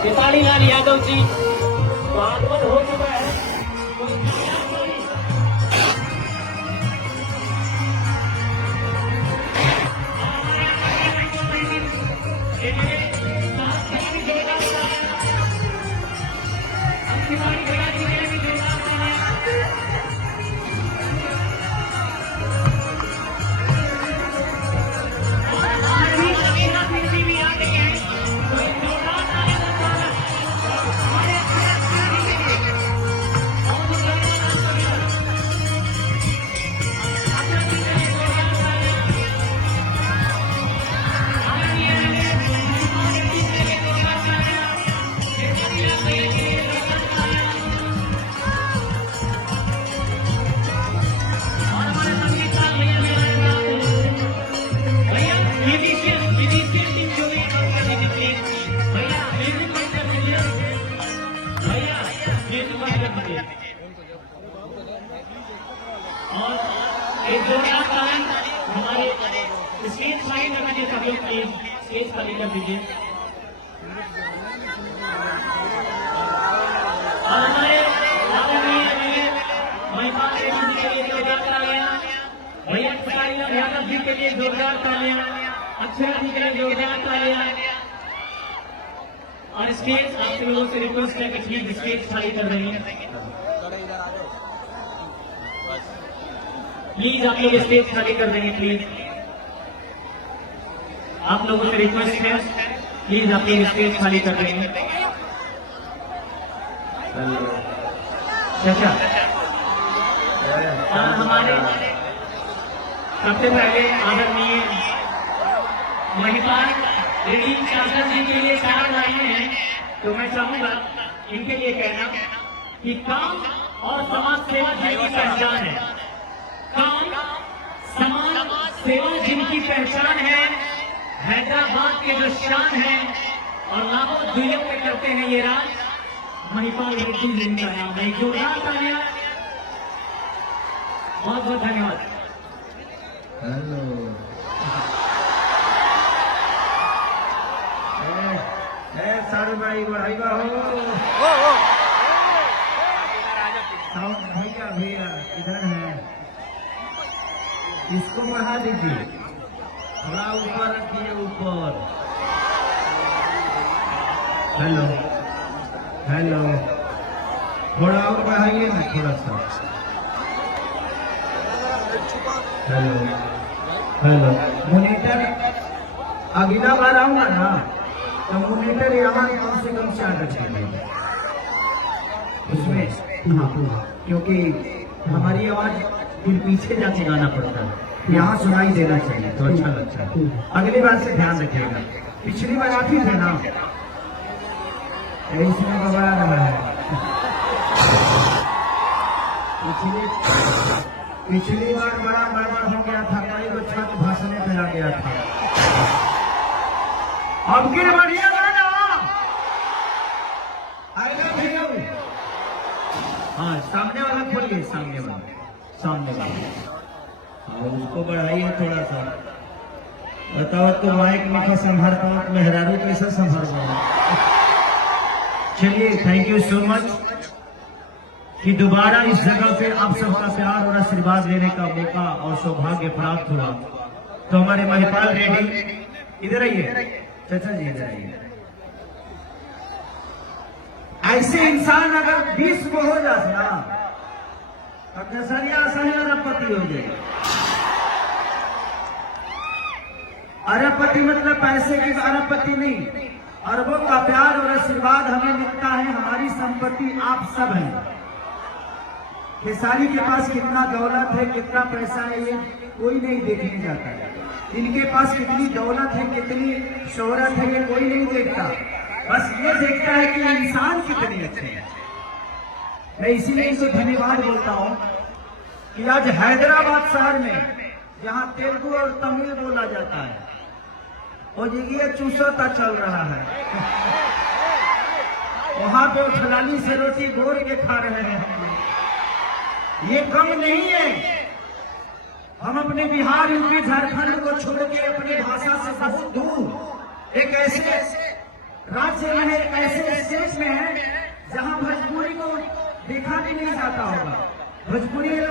नेपाली लाल यादव जी तो आगमन हो चुका है। और एक जोरदार ताली हमारे स्टेज साइड में के सभी स्टेज खाली कर दीजिए। और हमारे महिपाल रेड्डी जी के लिए जोरदार तालियां, भैया खेसारी यादव जी के लिए जोरदार तालियां, अक्षरा जी के लिए जोरदार तालियां। और स्टेज आप लोगों से रिक्वेस्ट है कि प्लीज स्टेज खाली कर रही है। प्लीज आप लोग स्टेज खाली कर देंगे। प्लीज आप लोगों से रिक्वेस्ट है, प्लीज आप लोग स्टेज खाली कर देंगे। चाचा और हमारे सबसे पहले आदरणीय महिपाल रेड्डी चाचा जी के लिए 4 लाइनें हैं, तो मैं चाहूंगा इनके लिए कहना कि काम और समाज सेवा जिनकी पहचान है, काम समाज सेवा जिनकी पहचान है, हैदराबाद के जो शान है और लाखों दुनिया पे करते हैं ये राज, महिपाल रेड्डी जिनका नाम है। जोरदार तालियां, बहुत बहुत धन्यवाद। हेलो सारू भाई बढ़ाई हो भैया भैया इधर है, इसको बढ़ा दीजिए, थोड़ा ऊपर रखिए, ऊपर। हेलो हेलो थोड़ा और बढ़ाइए ना, थोड़ा सा। हेलो हेलो मोनीटर अगला बार आऊंगा ना तो मोनीटर यहाँ कम से कम 4 रखेंगे उसमें। हाँ, क्योंकि हमारी आवाज फिर पीछे जाके गाना पड़ता है, यहाँ सुनाई देना चाहिए तो अच्छा लगता है। अगली बार से ध्यान रखिएगा। पिछली बार आप ही थे ना, इसमें घबरा रहा है। पिछली बार बड़ा गड़बड़ हो गया था, कई को छत भाषण पे आ गया था। अब की बढ़िया गाना हाँ, सामने वाला खोलिए, सामने वाला और उसको बढ़ाइए थोड़ा सा। बताओ तो माइक में संभालता हूँ, मेहरारू कैसे संभाल। चलिए, थैंक यू सो मच कि दोबारा इस जगह पे आप सबका प्यार और आशीर्वाद लेने का मौका और सौभाग्य प्राप्त हुआ। तो हमारे महिपाल रेड्डी इधर आइए, चाचा जी इधर आइए। ऐसे इंसान अगर 20 को हो जाए ना तो केसरिया सही अरबपति हो गए। अरबपति मतलब पैसे की अरबपति नहीं, अरबों का प्यार और आशीर्वाद हमें मिलता है। हमारी संपत्ति आप सब हैं। खेसारी के पास कितना दौलत है, कितना पैसा है, ये कोई नहीं देखने जाता है। इनके पास कितनी दौलत है, कितनी शोहरत है, ये कोई नहीं देखता। बस ये देखता है कि इंसान कितने अच्छे हैं। मैं इसीलिए इनको धन्यवाद बोलता हूँ कि आज हैदराबाद शहर में जहाँ तेलुगु और तमिल बोला जाता है, वो जगह चूसोता चल रहा है। वहां पे ठलाली से रोटी बोर के खा रहे हैं। ये कम नहीं है। हम अपने बिहार, यूपी, झारखंड को छोड़ के अपनी भाषा से बहुत दूर एक ऐसे राज्य में है, ऐसे स्टेट में है जहां भोजपुरी को देखा भी नहीं जाता होगा। भोजपुरी